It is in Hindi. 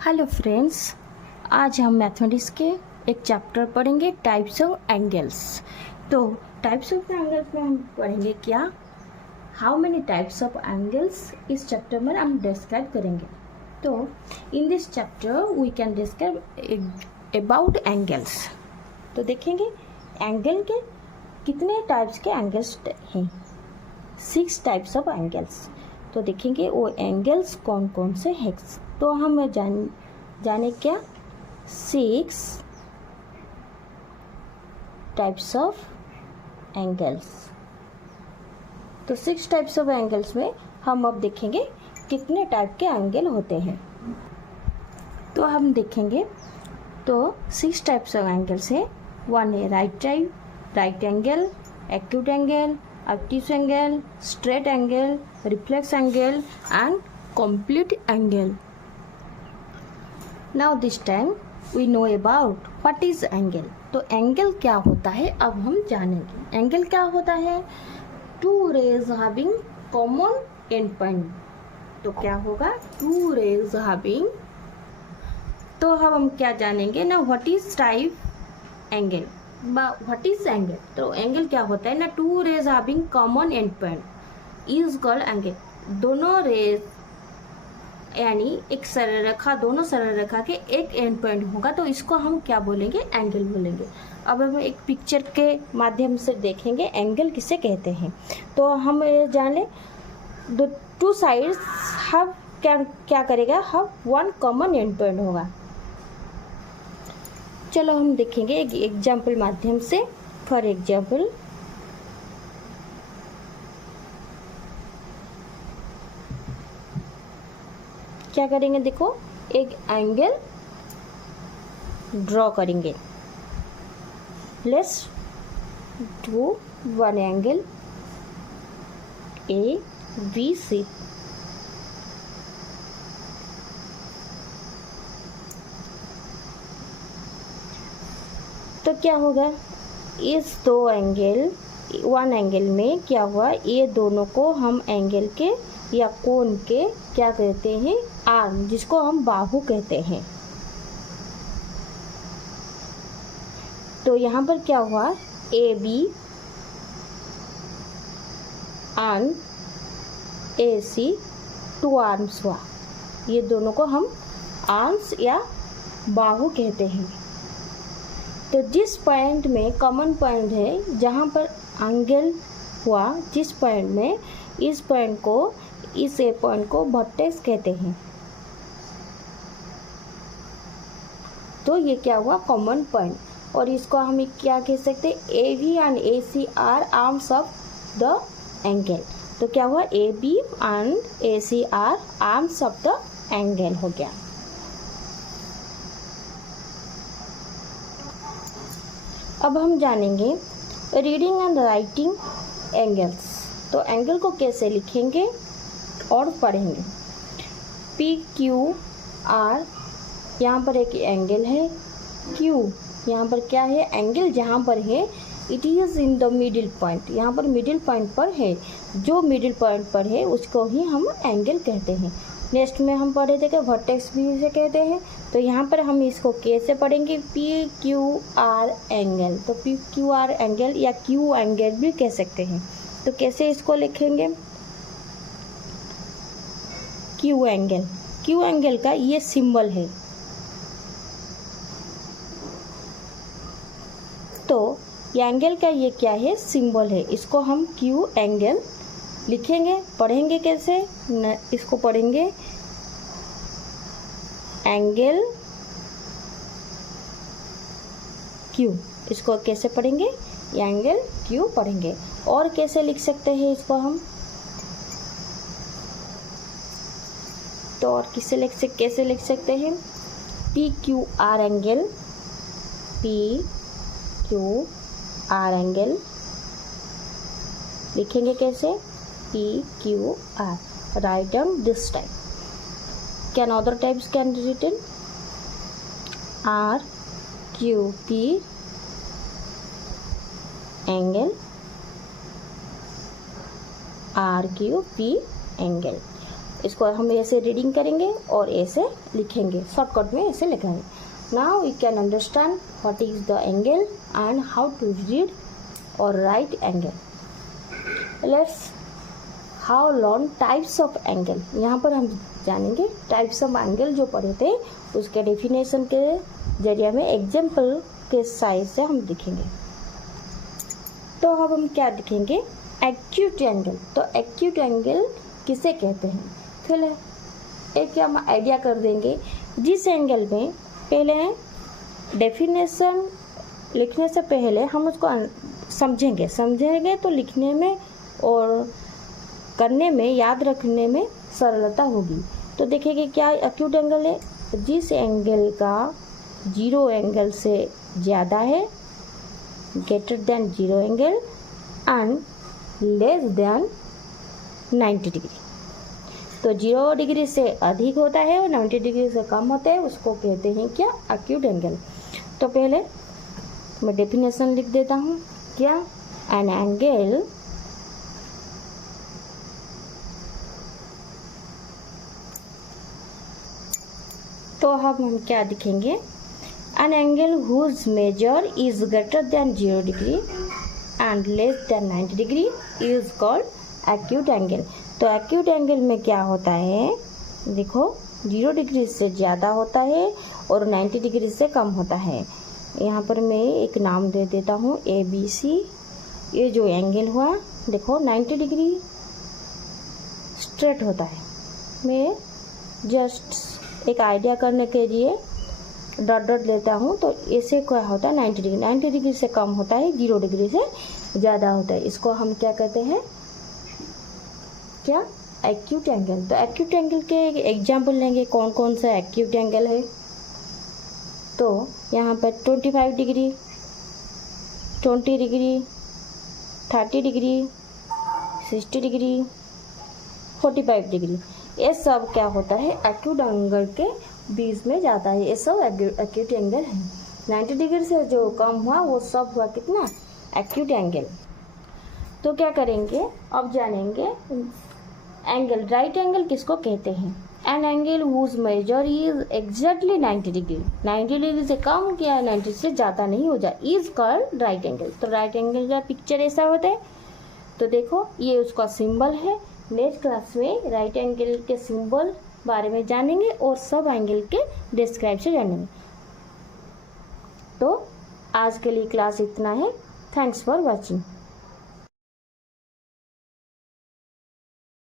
हेलो फ्रेंड्स, आज हम मैथमेटिक्स के एक चैप्टर पढ़ेंगे टाइप्स ऑफ एंगल्स। तो टाइप्स ऑफ एंगल्स में हम पढ़ेंगे क्या, how many types of angles इस चैप्टर में हम डिस्क्राइब करेंगे। तो in this chapter we can describe about angles. तो देखेंगे एंगल के कितने टाइप्स के एंगल्स हैं, 6 टाइप्स ऑफ एंगल्स। तो देखेंगे वो एंगल्स कौन कौन से हैं। तो हम जाने क्या 6 टाइप्स ऑफ एंगल्स। तो 6 टाइप्स ऑफ एंगल्स में हम अब देखेंगे कितने टाइप के एंगल होते हैं। तो हम देखेंगे तो 6 टाइप्स ऑफ एंगल्स है। 1 है right angle, acute angle, obtuse angle, straight angle, reflex angle and complete angle. Now this time we know about what is angle। तो एंगल क्या होता है अब हम जानेंगे। एंगल क्या होता है, 2 rays having common end point। तो क्या होगा 2 rays having, तो हम क्या जानेंगे ना, what is type angle, what is angle. तो एंगल क्या होता है ना, 2 rays having common end point is called angle. दोनों रेज यानी एक सरल रेखा, दोनों सरल रेखा के एक एंड पॉइंट होगा तो इसको हम क्या बोलेंगे, एंगल बोलेंगे। अब हम एक पिक्चर के माध्यम से देखेंगे एंगल किसे कहते हैं। तो हम ये जान ले, 2 साइड्स हैव क्या करेगा, हैव 1 कॉमन एंड पॉइंट होगा। चलो हम देखेंगे एक एग्जाम्पल माध्यम से। फॉर एग्जाम्पल क्या करेंगे, देखो एक एंगल ड्रॉ करेंगे। Let's do 1 angle ABC। तो क्या होगा, इस 2 एंगल 1 एंगल में क्या हुआ, ये दोनों को हम एंगल के या कोण के क्या कहते हैं, आर्म, जिसको हम बाहु कहते हैं। तो यहाँ पर क्या हुआ, AB एंड AC 2 आर्म्स हुआ। ये दोनों को हम आर्म्स या बाहु कहते हैं। तो जिस पॉइंट में कॉमन पॉइंट है, जहाँ पर एंगल हुआ, जिस पॉइंट में, इस पॉइंट को, इस ए पॉइंट को वर्टेक्स कहते हैं। तो ये क्या हुआ, कॉमन पॉइंट। और इसको हम क्या कह सकते हैं, AB and AC are arms of the angle. तो क्या हुआ, AB and AC are arms of the angle हो गया। अब हम जानेंगे रीडिंग एंड राइटिंग एंगल्स। तो एंगल को कैसे लिखेंगे और पढ़ेंगे। PQR, यहाँ पर एक एंगल है, Q यहाँ पर क्या है, एंगल जहाँ पर है, it is in the middle point, यहाँ पर मिडिल पॉइंट पर है, जो मिडिल पॉइंट पर है उसको ही हम एंगल कहते हैं। नेक्स्ट में हम पढ़े थे कि वर्टेक्स भी इसे कहते हैं। तो यहाँ पर हम इसको कैसे पढ़ेंगे, PQR एंगल। तो PQR एंगल या Q एंगल भी कह सकते हैं। तो कैसे इसको लिखेंगे, Q एंगल, Q एंगल का ये सिंबल है। तो ये एंगल का ये क्या है, सिंबल है। इसको हम Q एंगल लिखेंगे। पढ़ेंगे कैसे, इसको पढ़ेंगे एंगल Q। इसको कैसे पढ़ेंगे, एंगल Q पढ़ेंगे। और कैसे लिख सकते हैं इसको हम, तो और कैसे लिख सकते हैं, PQR एंगल, PQR एंगल लिखेंगे कैसे, PQR। Write down this type. Can other types can be written RQP angle, RQP angle. इसको हम ऐसे रीडिंग करेंगे और ऐसे लिखेंगे, शॉर्टकट में ऐसे लिखेंगे. Now we can understand what is the angle and how to read और write angle. Let's how learn types of angle. यहाँ पर हम जानेंगे टाइप्स ऑफ एंगल जो पढ़े थे उसके डेफिनेशन के जरिए में एग्जाम्पल के साइज से हम दिखेंगे. तो अब हम क्या दिखेंगे, एक्यूट एंगल. तो एक्यूट एंगल किसे कहते हैं, फिर एक हम आइडिया कर देंगे. जिस एंगल में पहले डेफिनेशन लिखने से पहले हम उसको समझेंगे तो लिखने में और करने में, याद रखने में सरलता होगी. तो देखेंगे क्या एक्यूट एंगल है, जिस एंगल का जीरो एंगल से ज़्यादा है, greater than zero angle and less than 90 degree. तो 0 डिग्री से अधिक होता है और 90 डिग्री से कम होता है, उसको कहते हैं क्या, एक्यूट एंगल. तो पहले मैं डेफिनेशन लिख देता हूँ. क्या, एन एंगल तो अब हम क्या दिखेंगे, an angle whose measure is greater than 0 degree and less than 90 degree is called acute angle. तो एक्यूट एंगल में क्या होता है, देखो 0 डिग्री से ज़्यादा होता है और 90 डिग्री से कम होता है. यहाँ पर मैं एक नाम दे देता हूँ ABC. ये जो एंगल हुआ देखो 90 डिग्री स्ट्रेट होता है. मैं जस्ट एक आइडिया करने के लिए डॉट डॉट लेता हूँ. तो ऐसे क्या होता है, 90 डिग्री 90 डिग्री से कम होता है, 0 डिग्री से ज़्यादा होता है. इसको हम क्या कहते हैं, क्या, एक्यूट एंगल. तो एक्यूट एंगल के एग्जाम्पल लेंगे, कौन कौन सा एक्यूट एंगल है. तो यहाँ पर 25 degree, 20 degree, 30 degree, 60 degree, 45 degree, ये सब क्या होता है, एक्यूट एंगल के बीच में जाता है. ये सब एक्यूट एंगल है. 90 डिग्री से जो कम हुआ वो सब हुआ कितना, एक्यूट एंगल. तो क्या करेंगे, अब जानेंगे एंगल. राइट एंगल किसको कहते हैं, an angle whose measure is exactly 90 degree. 90 degree से कम या 90 से ज़्यादा नहीं हो जाए, इज कॉल्ड राइट एंगल. तो राइट एंगल का पिक्चर ऐसा होता है. तो देखो ये उसका सिंबल है. नेक्स्ट क्लास में राइट एंगल के सिंबल बारे में जानेंगे और सब एंगल के डिस्क्राइब से जानेंगे. तो आज के लिए क्लास इतना है. Thanks for watching.